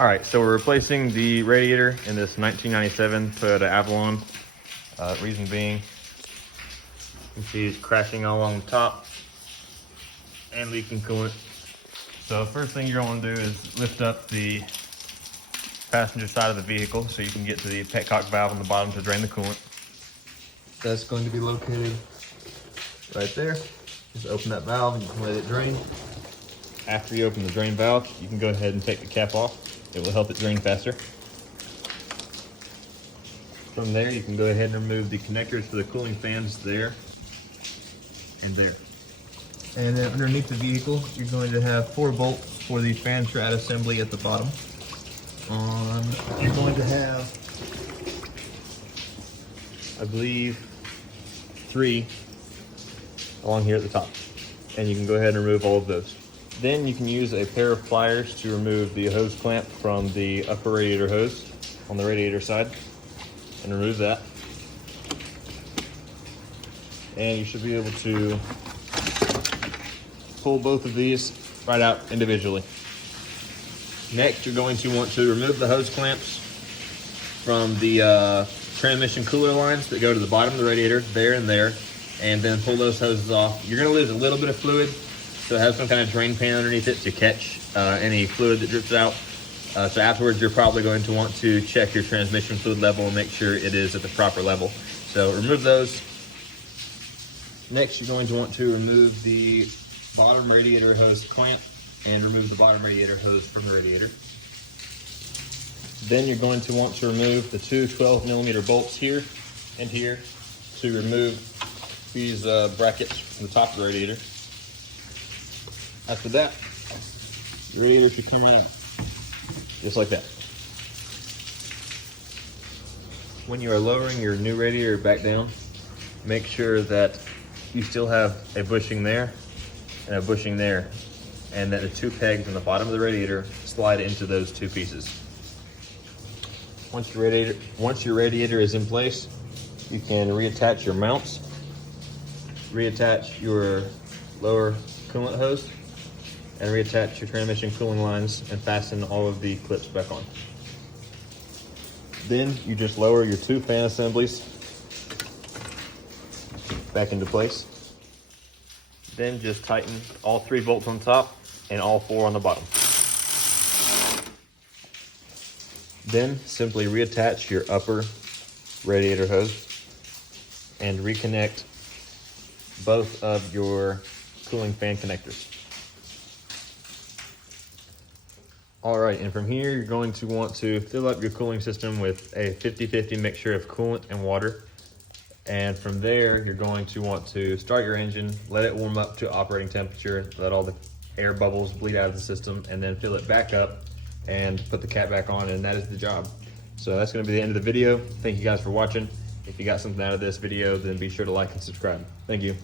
All right, so we're replacing the radiator in this 1997 Toyota Avalon. Reason being, you can see it's cracking all along the top and leaking coolant. So first thing you're going to do is lift up the passenger side of the vehicle so you can get to the petcock valve on the bottom to drain the coolant. That's going to be located right there. Just open that valve and you can let it drain. After you open the drain valve, you can go ahead and take the cap off. It will help it drain faster. From there, you can go ahead and remove the connectors for the cooling fans there and there. And then underneath the vehicle, you're going to have 4 bolts for the fan shroud assembly at the bottom. You're going to have, I believe, 3 along here at the top. And you can go ahead and remove all of those. Then you can use a pair of pliers to remove the hose clamp from the upper radiator hose on the radiator side and remove that. And you should be able to pull both of these right out individually. Next, you're going to want to remove the hose clamps from the transmission cooler lines that go to the bottom of the radiator, there and there, and then pull those hoses off. You're going to lose a little bit of fluid, so have some kind of drain pan underneath it to catch any fluid that drips out. So afterwards, you're probably going to want to check your transmission fluid level and make sure it is at the proper level. So remove those. Next, you're going to want to remove the bottom radiator hose clamp and remove the bottom radiator hose from the radiator. Then you're going to want to remove the 2 12mm bolts here and here to remove these brackets from the top of the radiator. After that, the radiator should come right out, just like that. When you are lowering your new radiator back down, make sure that you still have a bushing there and a bushing there, and that the 2 pegs on the bottom of the radiator slide into those 2 pieces. Once your radiator is in place, you can reattach your mounts, reattach your lower coolant hose, and reattach your transmission cooling lines and fasten all of the clips back on. Then you just lower your 2 fan assemblies back into place. Then just tighten all 3 bolts on top and all 4 on the bottom. Then simply reattach your upper radiator hose and reconnect both of your cooling fan connectors. All right, and from here, you're going to want to fill up your cooling system with a 50-50 mixture of coolant and water. And from there, you're going to want to start your engine, let it warm up to operating temperature, let all the air bubbles bleed out of the system, and then fill it back up and put the cap back on, and that is the job. So that's gonna be the end of the video. Thank you guys for watching. If you got something out of this video, then be sure to like and subscribe. Thank you.